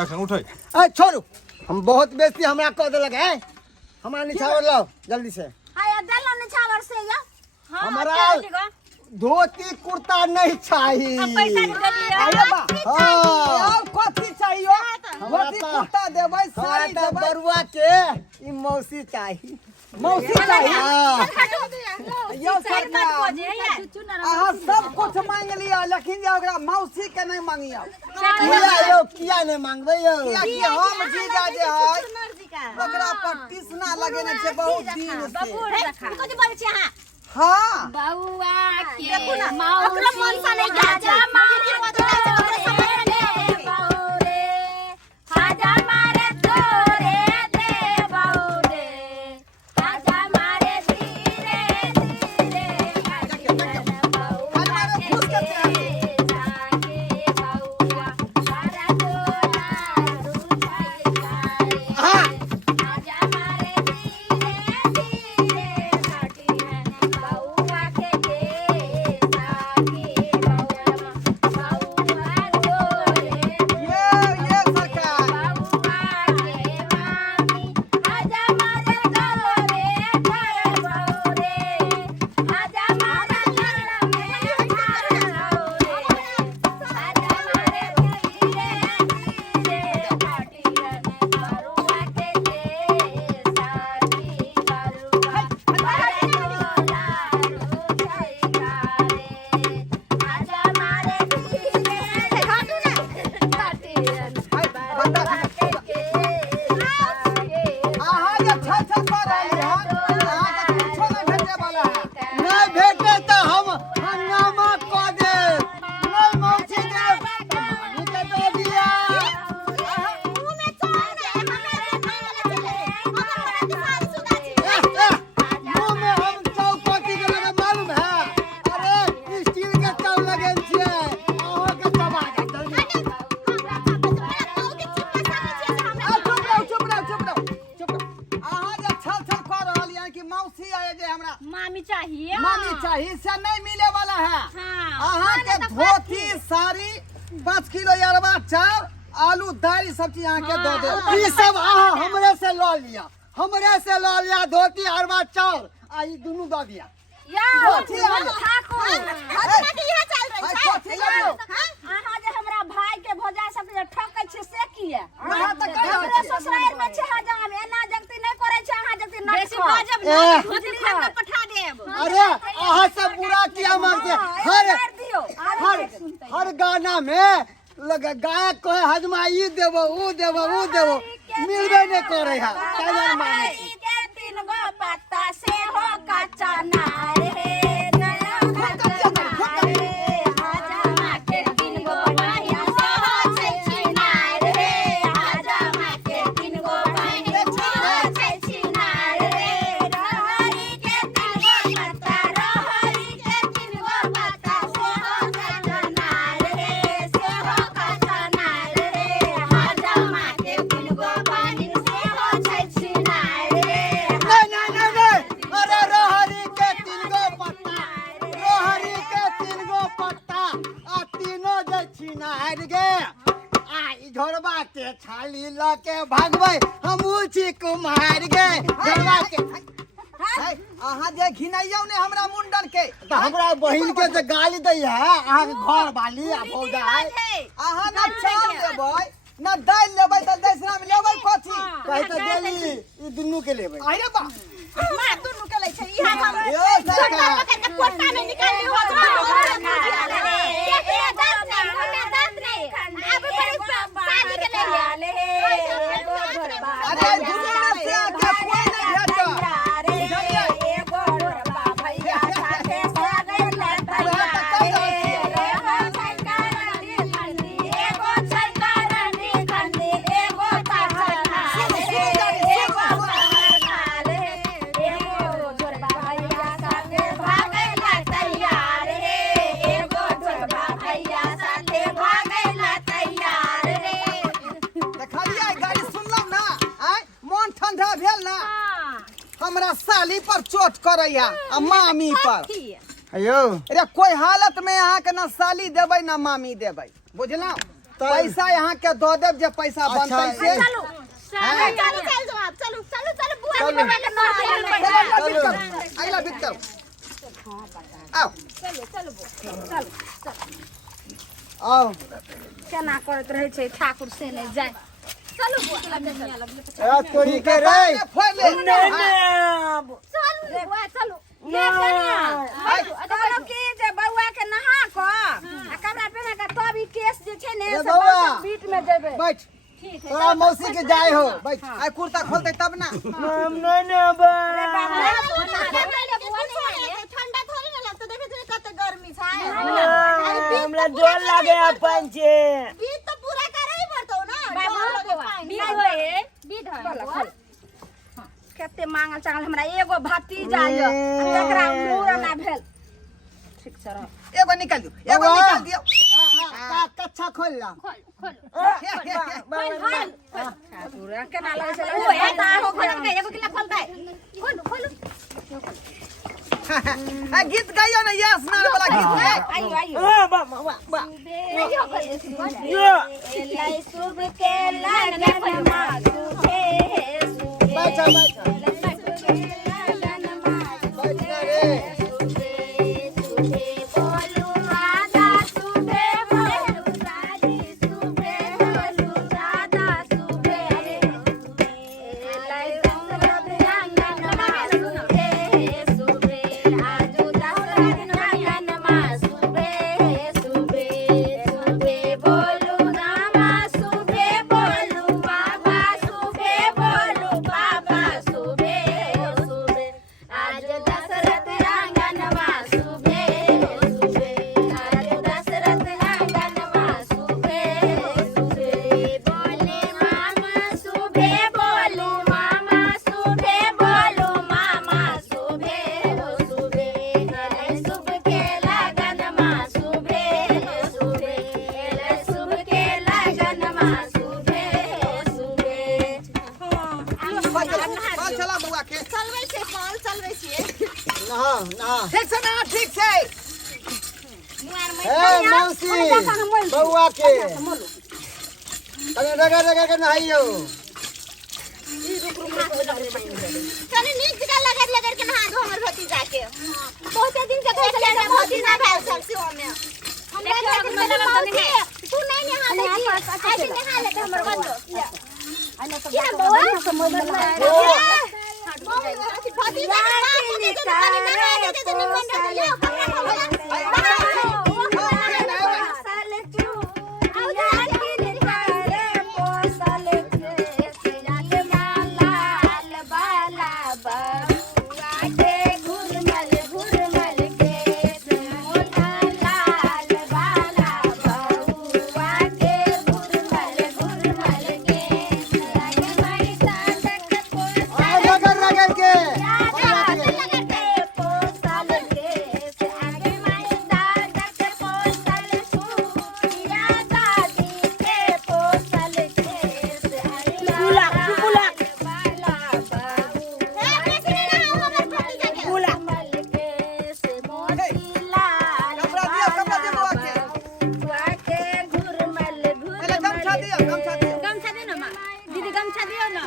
Action उठे। अरे छोड़ू, हम बहुत बेइज्जती हमरा कह देलक है। हमारा निछावर लाओ जल्दी से। हाय देलो निछावर से या हमारा धोती कुर्ता नहीं चाहिए। पैसा निकलिए अरे बा और कथी चाहिए? धोती तो- कुर्ता देबै, साड़ी तो देबै, बरुआ के ई मौसी चाहिए। मौसी चाहिए। हाँ। यो सरकार अहाँ सब कुछ मांग लिया, लेकिन जे ओकरा मौसी के नहीं मांगिया। किया यो किया नहीं मांगबे यो? कियाकि हम जीजा जे है ओकरा पर टिसना लगेने छै बहुत दिन से। कुछ बोल छी हां हाँ बउआ के देखो ना ओकरा मन सा नहीं जा मां के ओकरा समझ ले बाऊ रे खाजा मारे तोरे दे बाऊ रे खाजा मारे धीरे धीरे बउआ के जाके बउआ सारा तोरा रूठाई करे खाजा मारे धीरे धीरे घाटी है बउआ के साकी बउआ गोरे ये सरकार बउआ के मामी आजा मारे गोरे घर बउरे आजा मारे घर में घर बउरे आजा मारे धीरे धीरे घाटी है बउआ के साकी बउआ सारा तोरा रूठाई करे आजा मारे धीरे घाटू ना घाटी है बउआ के अहाँ जे छछ कर रहली हन, अहाँ के कुछो नहीं भेटे वाला है। नहीं भेटे तो हम हंगामा कह दे। नहीं मौसी दे मानी के दे दिया। मुंह में चोर है हमें चले हमारे सारी सुधा छी मुंह में हम चौपटी के लगे मालूम है? अरे स्टील के चाव लगे छे। अहाँ के दबा दे जल्दी। चुप रहो। अहाँ जे छछ कर रहली हन कि मौसी आए जे हमरा मामी चाहिए मामी चाहिए से नहीं मिले वाला है। हाँ अहाँ के धोती साड़ी 5 किलो अरबा चाउर आलू दाल सब चीज अहाँ के दो दे। ई सब अहाँ हमरे से लऽ लिया। हमरे से लऽ लिया धोती अरबा चाउर आ ई दुनू दऽ दिया। कथी आलू? ठाकुर हटना की इहे चल रही आई कथी लेबै? अहाँ जे हमरा भाई के भौजाई सब जे ठकै छी से किए अहाँ तऽ कहि रहल हमरे छी। ससुराल में छै हजाम एना जगती नहीं करे छै अहाँ जगती नहीं बेसी गजब ए। भुजली खा के पठा देब अरे अहाँ सब बुरा किया मानते? हर गाना में गायक कहे हजमा ई देबो ऊ देबो ऊ देबो मिलबे नहीं करे है। कैसे माने छी? के तीन गो पत्ता से हो कच्चा नार हे नया कच्चा नार हे हजामा के तीन गो बढ़िया से हो छै छिनार रे हजामा के तीन गो बढ़िया से हो छै छिनार रे रहरी के तीन गो पत्ता रहरी के तीन गो पत्ता से हो कच्चा नार रे से हो कच्चा नार रे हजामा के तीन गो बढ़िया से हो छै छिनार रे नहीं। अरे रोहरी के 3 गो पत्ता, रोहरी के 3 गो पत्ता आ तीनों जे छिनार गे आ ई झोरबा के छाली ल के भागबै हमहू छी कुम्हार गे झोरबा के। है, अहाँ जे घिनाइयो ने हमरा मुंडन के तो हमरा बहिन के जे गाली दै है अहाँ के घर वाली आ भौजा है। अहाँ न चाउर देबै न दाल लेबै त दसरा में लेबै कथी? कहे तो देली ई दुनू के लेबै। अरे बा मां दुनु के लै छै इहा हम यो सरकार के कोटा नहीं निकाली हो दांत नहीं अब शादी के ले अरे दुनिया से आके कोई नहीं भेटत। रे एगो ढोरबा भैया साथे साथे लड़तैया रे हम सरकारनी खंडी एगो सरकारनी खंडी एगो ताहना एगो ताहना एगो ढोरबा भैया साथे भागे लड़तैया रे एगो ढोरबा भैया साथे भागे लड़तैया रे देखलियै गाड़ी सुनलौ ना? आय मन ठंडा भेल ना? हमरा साली पर चोट करैया आ मामी पर। अयो अरे कोई हालत में अहाँ के ना साली देबै ना मामी देबै, बुझलौ? पैसा यहाँ के दो देव जे पैसा बनतै से चलू चलू चलू चलू चलू बुआ के बाबा के नौकरी आइला बिक करो आओ चलू चलू चलू आओ केना करत रहे छै ठाकुर से नहीं जाए चलू बुआ ए तोरी के रे फोड़ ले चलू बुआ चलू कहलो कि जे बउआ के नहा क आ कपड़ा पहना के तब ई केस जे छै ने ए से बउआ। बीट में देबे बैठ ठीक है तोरा मौसी के जाय हो बैठ आई कुर्ता खोलते तब ना ठंडा थोड़ी ना लगता देखे तूने कते गर्मी छै हमरा डर लागे अपन छे बीट तो पूरा करे ही पड़तो ना बीट होए बीट होए कते मांगल चांगल हमरा एगो भतीजा यो एकरा मूर ना भेल ठीक छ रह एगो निकाल दियो एगो निकाल दियो कच्छा खोल ला पूरा केना लगे छै ओ ए ता हो खोल के एगो किला खोलतै खोल खोल आ गीत गाइयो ना यस ना वाला गीत है आइयो आइयो एलाई शुभ के लगन मा सुभे बैठ बैठ चला बुआ के चलबै छै पाल चलबै छियै नहा नहा ठीक छै ना ठीक छै मुआर में ए मौसी बउआ के अरे रगड़ रगड़ के नहाइयो कनी नीक जगह लगड़ के नहा दो हमर भतीजा के बहुते दिन के धोइ ले भतीजा भेल सब से ओमे हमरा के मतलब तू नहीं नहा ले ऐसे नहा ले हमर बच्चो क्या बउआ भतीजा के नहा दे तो निमन रह कपड़ा रगड़ रगड़ के गमछा दियो गमछा दे ना मां दीदी गमछा दियो ना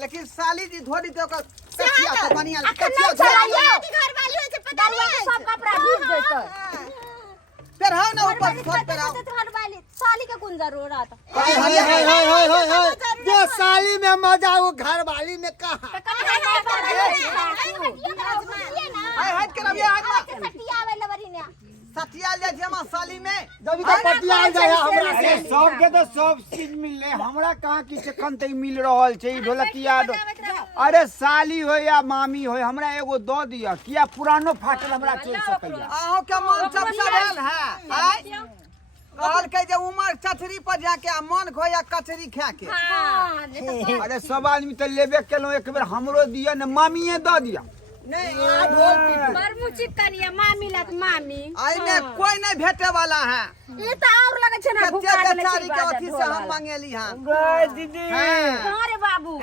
लेकिन साली जी धोरी तो ओकर कचिया तो बढ़िया अखन कचिया नहीं चलाइयो घर वाली होय छै पता नहीं सब कपड़ा भीज जेतै फिर हां ना ऊपर छत पे आओ घर वाली साली के कोन जरूरत हाय हाय हाय हाय हाय हाय हाय जो साली में मजा वो घर वाली में कहाँ हाय हट के रबिया हाथ में सटिया आवे लवरी ने सटिया ले जमा साली में जब तो पटिया गया हमरा अरे से सबके तो सब चीज मिल रहे हमरा कहाँ की चिकन तक मिल रहल छै ई ढोलकिया अरे साली हो या मामी हो हमरा एगो दो दिया किया पुरानो फाटल हमरा चल सकैया आहो के मन चपचा भेल है आय कहल के जे उमर चचरी पर जाके आ मन खोया कचरी खा के अरे सब आदमी तो लेबे केलो एक बेर हमरो दिया न मामीए दो दिया नहीं आ ढोल पीट बरमु चिकनिया मामी लत मामी आई में कोई नहीं भेटे वाला है ये तो और लगे छै ना कच्चे भूखा बेचारी के अथी से हम मांगेली हां गए दीदी अरे बाबू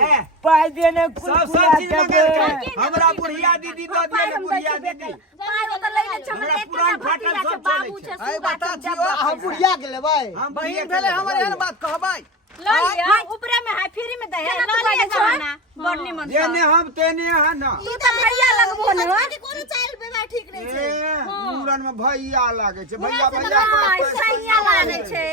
पाई देने सब चीज मंगेल के हमरा बुढ़िया दीदी दो दिया ने बुढ़िया दीदी पागल तो लइले छ हमरा पुरान फाटल सब बाबू चलै छै आई बता छियो हम बुढ़िया के लेबै हम बहिन भेले हमर एहन बात कहबै लो लिया ऊपरे में है फ्री में दे है लो लिया छना बड़नी मन देने हम तेने है ना तू तो भैया लगबो न कोनो चाइल बेवा ठीक नहीं छै मूरन में भैया लागे छै भैया भैया सैया लाने छै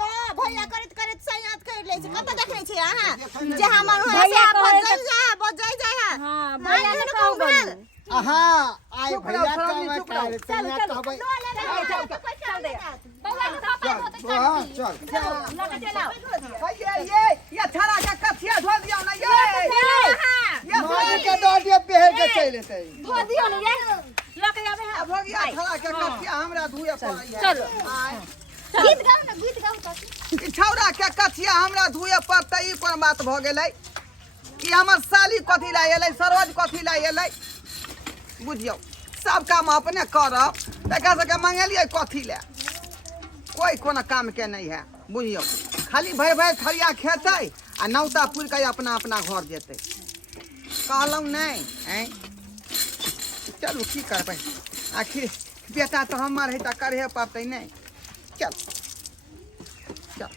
तो भैया करत करत सयात कर ले छै कत देखै छै अहाँ जे हमर होय भैया से कहे बजल जा बजै जाय है हां भैया ने कहबो हाँ आई चुप भैया रहो, कहबै चुप रहो। चल कहबै चल कहबै चल दे बउआ के पापा चल हां चल लगे चलाओ ये छाड़ा के कथिया धो दियो ना ये माटी के दो दिए पेड़ के चल एतै धो दियो ने ये लगे आवे अब हो गया छाड़ा के कथिया हमरा धुए पड़ै है चलो गीत गाउ ना गीत गाउ त ई छौड़ा के कथिया हमरा धुए पड़तै ई कोन बात भ गेलै ई हमर साली कथी ला एलै सरोज कथी ला एलै बुझियो सब काम अपने करब तका सके मंगेलिए कथी ला कोई कोनो काम के नहीं है बुझियो खाली भर भर थरिया खेतै आ नौता पुर के अपना अपना घर जेतै कहलौ नहीं हैं चलू की करबै आखिर बेटा तो हमर है त करहे पड़तै नहीं चल चल